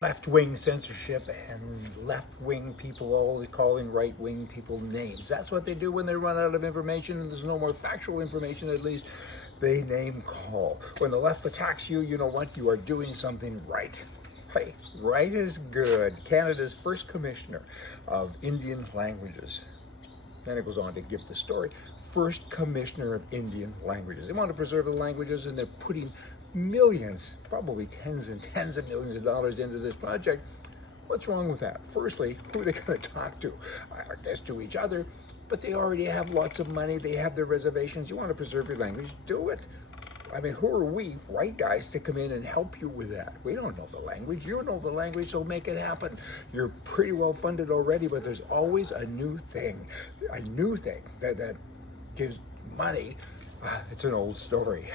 left-wing censorship and left-wing people always calling right-wing people names. That's what they do when they run out of information and there's no more factual information. At least they name call. When the left attacks you, you know what? You are doing something right. Hey, right is good. Canada's first commissioner of Indian languages. Then it goes on to give the story. First commissioner of Indian languages. They want to preserve the languages and they're putting millions, probably tens and tens of millions of dollars into this project. What's wrong with that? Firstly, who are they going to talk to? I guess to each other, but they already have lots of money. They have their reservations. You want to preserve your language, do it. I mean, who are we, white guys, to come in and help you with that? We don't know the language. You know the language, so make it happen. You're pretty well funded already, but there's always a new thing that gives money. It's an old story.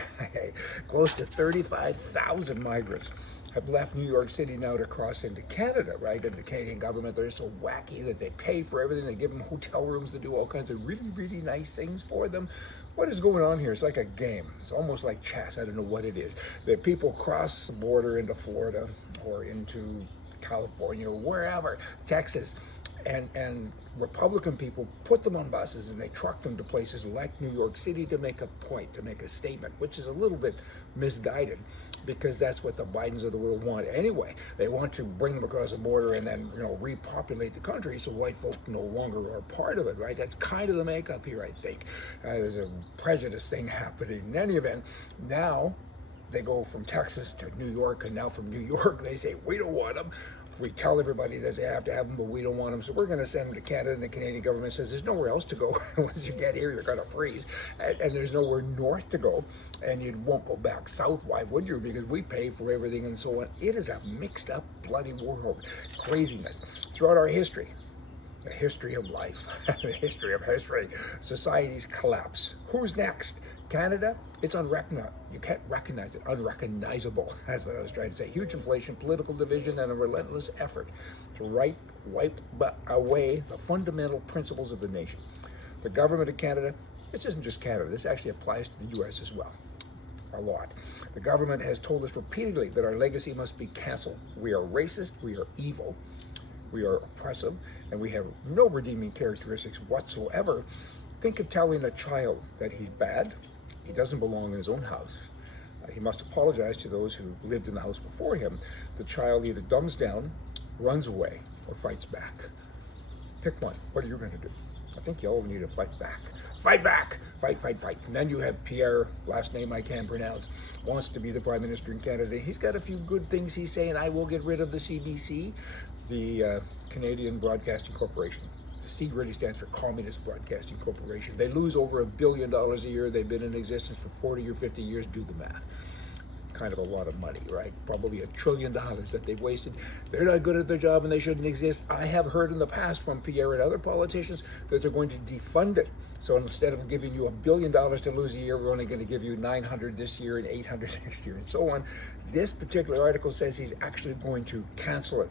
Close to 35,000 migrants have left New York City now to cross into Canada, right? And the Canadian government, they're so wacky that they pay for everything. They give them hotel rooms to do all kinds of really, really nice things for them. What is going on here? It's like a game. It's almost like chess. I don't know what it is. The people cross the border into Florida or into California or wherever, Texas, and Republican people put them on buses and they truck them to places like New York City to make a point, to make a statement, which is a little bit misguided because that's what the Bidens of the world want anyway. They want to bring them across the border and then, repopulate the country so white folk no longer are part of it, right? That's kind of the makeup here, I think. There's a prejudice thing happening. In any event, now they go from Texas to New York, and now from New York they say, we don't want them. We tell everybody that they have to have them, but we don't want them, so we're going to send them to Canada, and the Canadian government says there's nowhere else to go. Once you get here, you're going to freeze, and there's nowhere north to go, and you won't go back south. Why would you? Because we pay for everything and so on. It is a mixed up, bloody world. Craziness. Throughout our history, the history of life, the history of history, societies collapse. Who's next? Canada? It's unrecognized. You can't recognize it. Unrecognizable. That's what I was trying to say. Huge inflation, political division, and a relentless effort to wipe away the fundamental principles of the nation. The government of Canada, this isn't just Canada, this actually applies to the US as well. A lot. The government has told us repeatedly that our legacy must be canceled. We are racist, we are evil, we are oppressive, and we have no redeeming characteristics whatsoever. Think of telling a child that he's bad, he doesn't belong in his own house. He must apologize to those who lived in the house before him. The child either dumbs down, runs away, or fights back. Pick one. What are you going to do? I think you all need to fight back. Fight back! Fight, fight, fight. And then you have Pierre, last name I can't pronounce, wants to be the Prime Minister in Canada. He's got a few good things he's saying. I will get rid of the CBC, the Canadian Broadcasting Corporation. C really stands for Communist Broadcasting Corporation. They lose over $1 billion a year. They've been in existence for 40 or 50 years. Do the math. Kind of a lot of money, right? Probably $1 trillion that they've wasted. They're not good at their job and they shouldn't exist. I have heard in the past from Pierre and other politicians that they're going to defund it. So instead of giving you $1 billion to lose a year, we're only going to give you 900 this year and 800 next year and so on. This particular article says he's actually going to cancel it.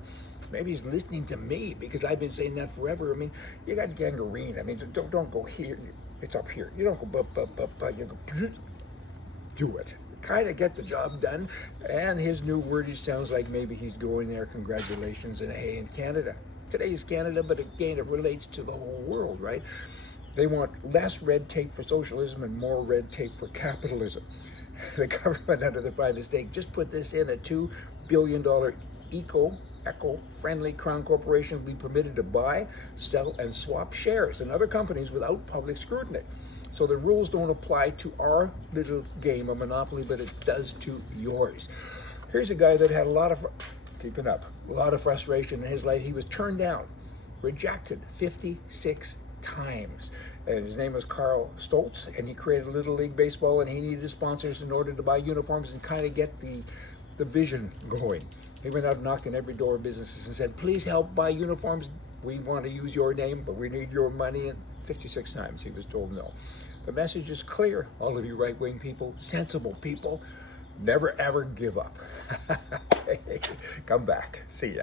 Maybe he's listening to me because I've been saying that forever. I mean, you got gangrene. I mean, don't go here. It's up here. You don't go you go do it. Kind of get the job done. And his new wordage sounds like maybe he's going there. Congratulations and hey in Canada. Today's Canada, but again, it relates to the whole world, right? They want less red tape for socialism and more red tape for capitalism. The government under the private state just put this in. A $2 billion eco-friendly Crown Corporation will be permitted to buy, sell, and swap shares in other companies without public scrutiny. So the rules don't apply to our little game of Monopoly, but it does to yours. Here's a guy that had a lot of frustration in his life. He was turned down, rejected 56 times. And his name was Carl Stoltz, and he created Little League Baseball, and he needed sponsors in order to buy uniforms and kind of get the vision going. He went out knocking every door of businesses and said, please help buy uniforms. We want to use your name, but we need your money. And 56 times he was told no. The message is clear, all of you right-wing people, sensible people, never ever give up. Come back. See ya.